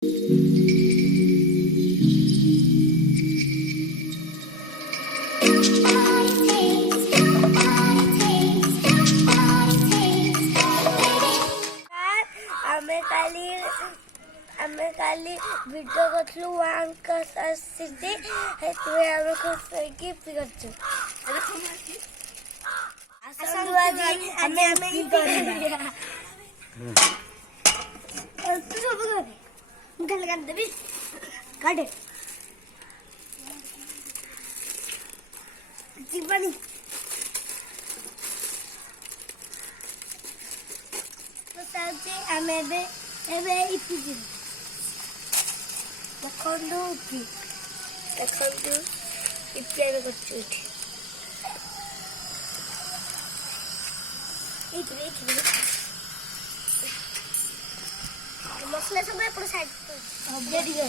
ଆମେ କାଲି ଭିଡ଼ିଓ କରିଥିଲୁ ୱାଙ୍କ ଆସିଛି ସେଥିପାଇଁ ଆମେ ଖୁସି ହେଇକି ପିଇଛୁ। ଆସନ୍ତୁ ଆଜି ଆମେ କାଟେ ଯିବାନି ଆମେ ଏବେ ଇପି ଯିବୁ। ଦେଖନ୍ତୁ ଇପି ଆମେ କରୁଛୁ ଏଇଠି ମସଲା ସବୁ ଏପଟ ସାଇଡ୍ ଟିକେ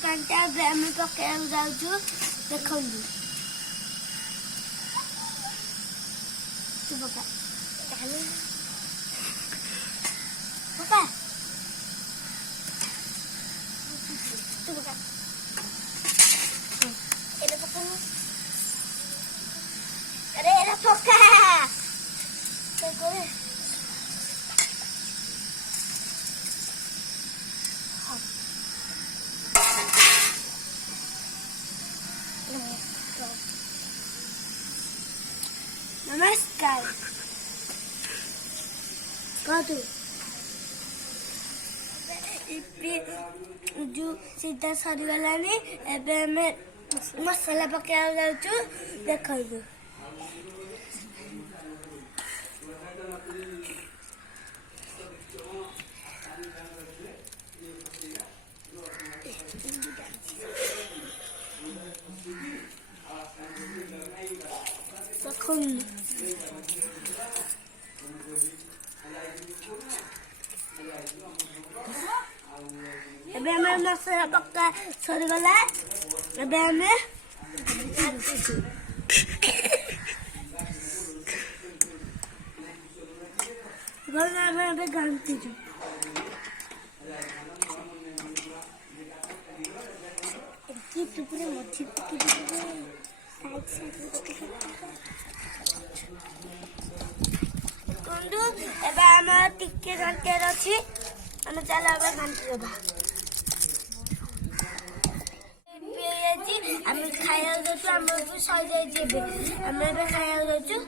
ପାଣିଟା ଆମେ ପକେଇବାକୁ ଯାଉଛୁ। ଦେଖନ୍ତୁ ପକା ଏଇଟା ପକାଉ ଆରେ ଏଇଟା ପକା नमस्कार जो सीधा सरीगलानी एबे हमें मसला पकेया जाउछु। देखो एबे हमें मसला पक्का सरीगला एबे हमें गांती टुकड़े मच्छी एबे हमारा टिके घंटे रही हमें चला घंटे देवा आम खाया जाऊँ आम सही जाए आम खाया जाऊँ।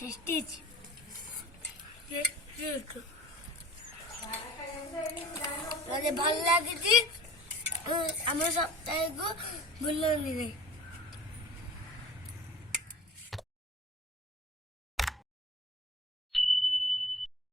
टेस्टी भल लगी आम सप्ताह को भूलनी नहीं।